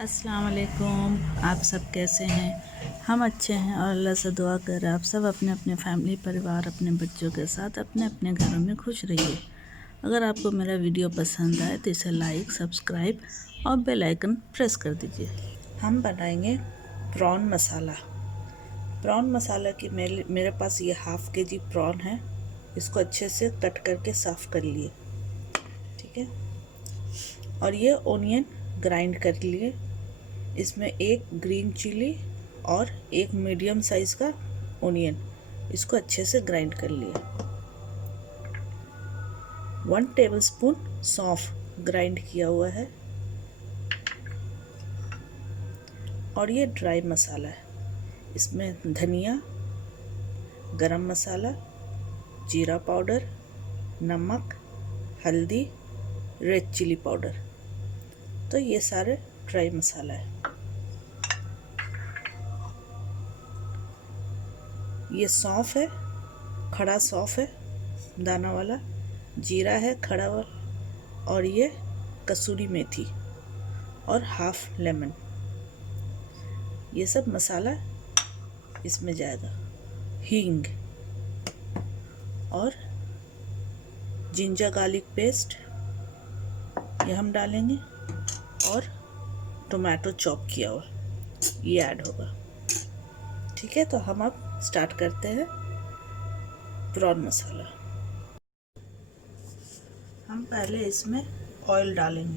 अस्सलाम वालेकुम। आप सब कैसे हैं? हम अच्छे हैं और अल्लाह से दुआ कर आप सब अपने अपने फैमिली परिवार अपने बच्चों के साथ अपने अपने घरों में खुश रहिए। अगर आपको मेरा वीडियो पसंद आए तो इसे लाइक सब्सक्राइब और बेल आइकन प्रेस कर दीजिए। हम बनाएंगे प्रॉन मसाला। प्रॉन मसाला की मेरे पास ये हाफ़ के जी प्रॉन है। इसको अच्छे से कट करके साफ़ कर लिए, ठीक है। और ये ओनियन ग्राइंड कर लिए। इसमें एक ग्रीन चिली और एक मीडियम साइज़ का ओनियन, इसको अच्छे से ग्राइंड कर लिए। 1 टेबलस्पून सौंफ ग्राइंड किया हुआ है। और ये ड्राई मसाला है। इसमें धनिया, गरम मसाला, जीरा पाउडर, नमक, हल्दी, रेड चिली पाउडर, तो ये सारे ड्राई मसाला है। ये सौंफ है, खड़ा सौंफ है दाना वाला, जीरा है खड़ा वाला, और ये कसूरी मेथी और हाफ लेमन, ये सब मसाला इसमें जाएगा। हींग और जिंजर गार्लिक पेस्ट ये हम डालेंगे, और टोमेटो चॉप किया हुआ ये ऐड होगा, ठीक है। तो हम अब स्टार्ट करते हैं प्रॉन मसाला। हम पहले इसमें ऑयल डालेंगे,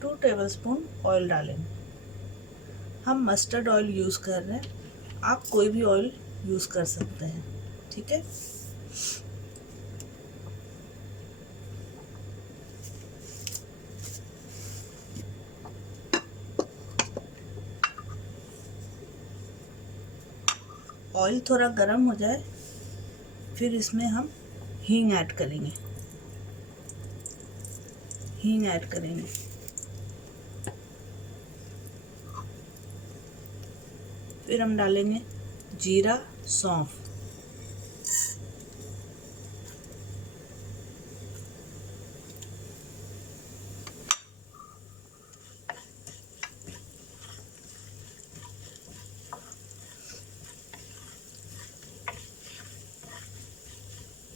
2 टेबलस्पून ऑयल डालेंगे। हम मस्टर्ड ऑयल यूज़ कर रहे हैं, आप कोई भी ऑयल यूज़ कर सकते हैं, ठीक है। ऑयल थोड़ा गर्म हो जाए, फिर इसमें हम हींग ऐड करेंगे। हींग ऐड करेंगे, फिर हम डालेंगे जीरा, सौंफ,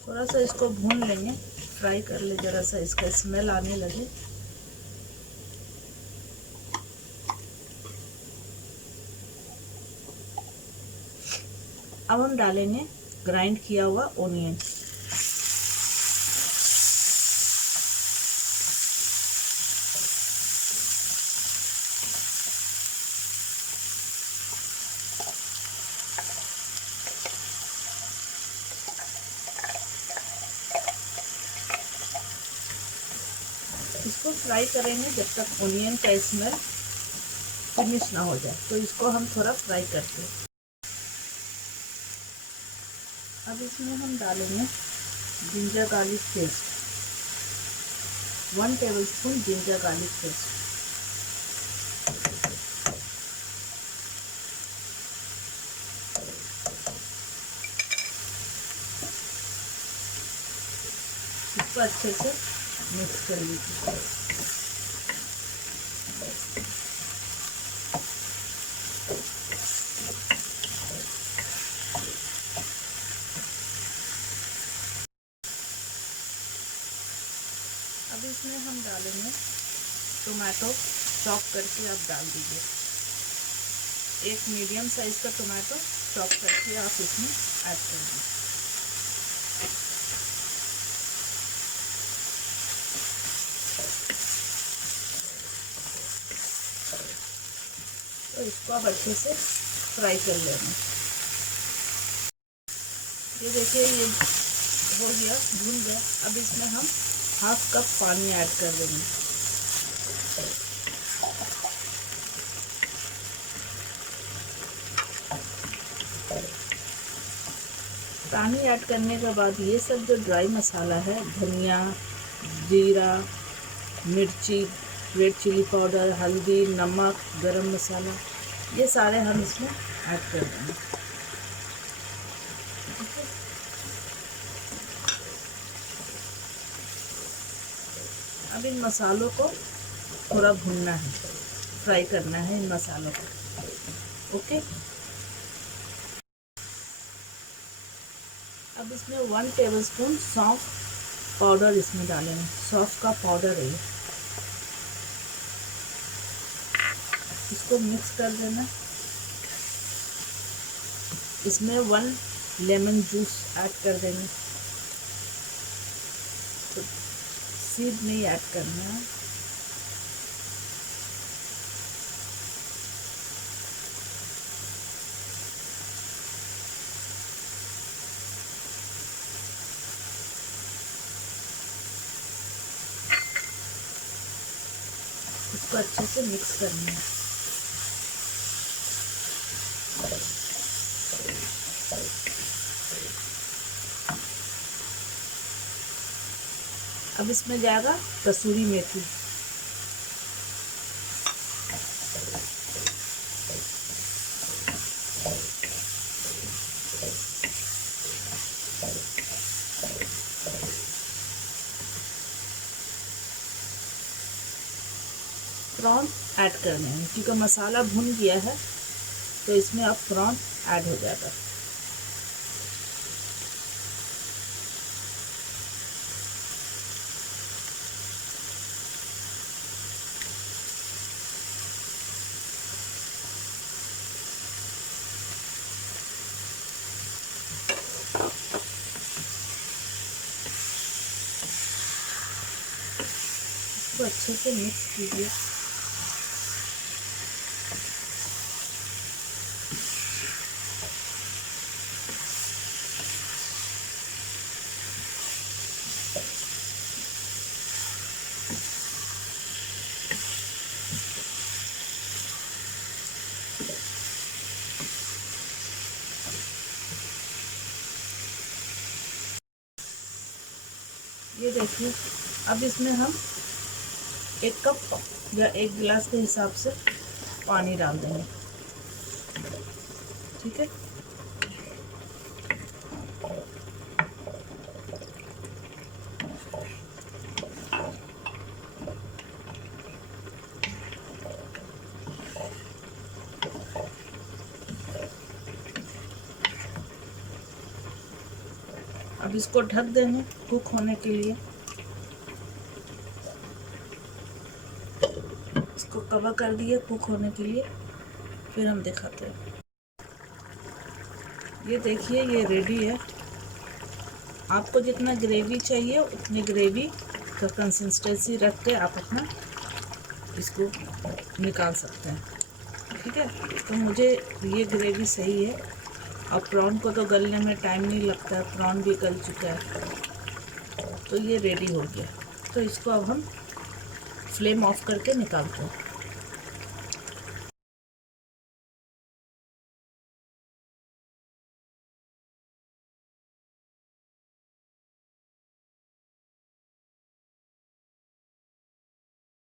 थोड़ा सा इसको भून लेंगे, फ्राई कर ले, ज़रा सा इसका स्मेल आने लगे। अब हम डालेंगे ग्राइंड किया हुआ ओनियन। इसको फ्राई करेंगे जब तक ओनियन का स्मेल फिनिश ना हो जाए, तो इसको हम थोड़ा फ्राई करते हैं। अब इसमें हम डालेंगे ginger garlic paste, 1 tablespoon ginger garlic paste. इसको अच्छे से मिक्स कर लीजिए। अब इसमें हम डालेंगे टोमेटो चॉप करके, आप डाल दीजिए। एक मीडियम साइज का टोमेटो चॉप करके आप इसमें ऐड कर दीजिए। तो इसको आप अच्छे से फ्राई कर लेना। ये देखिए, ये हो गया, भून गया। अब इसमें हम हाफ कप पानी ऐड कर देंगे। पानी ऐड करने के बाद ये सब जो ड्राई मसाला है, धनिया, जीरा, मिर्ची, रेड चिली पाउडर, हल्दी, नमक, गरम मसाला, ये सारे हम इसमें ऐड कर देंगे। अब इन मसालों को थोड़ा भूनना है। फ्राई करना है इन मसालों को। ओके, अब इसमें 1 टेबलस्पून सौंफ पाउडर इसमें डालेंगे। सौंफ का पाउडर है, इसको मिक्स कर देना। इसमें 1 लेमन जूस ऐड कर देंगे, तो सीड नहीं ऐड करना है। इसको अच्छे से मिक्स करना है। अब इसमें जाएगा कसूरी मेथी। प्रॉन ऐड करने हैं, क्योंकि मसाला भुन गया है तो इसमें अब प्रॉन ऐड हो जाएगा। इसको अच्छे से मिक्स कीजिए। ये देखिए, अब इसमें हम 1 कप या 1 गिलास के हिसाब से पानी डाल देंगे। ठीक है, अब इसको ढक देंगे कुक होने के लिए। इसको कवर कर दिए कुक होने के लिए, फिर हम दिखाते हैं। ये देखिए, ये रेडी है। आपको जितना ग्रेवी चाहिए उतनी ग्रेवी का कंसिस्टेंसी रख के आप अपना इसको निकाल सकते हैं। ठीक है, तो मुझे ये ग्रेवी सही है। अब प्रॉन को तो गलने में टाइम नहीं लगता है, प्रॉन भी गल चुका है, तो ये रेडी हो गया। तो इसको अब हम फ्लेम ऑफ करके निकालते हैं।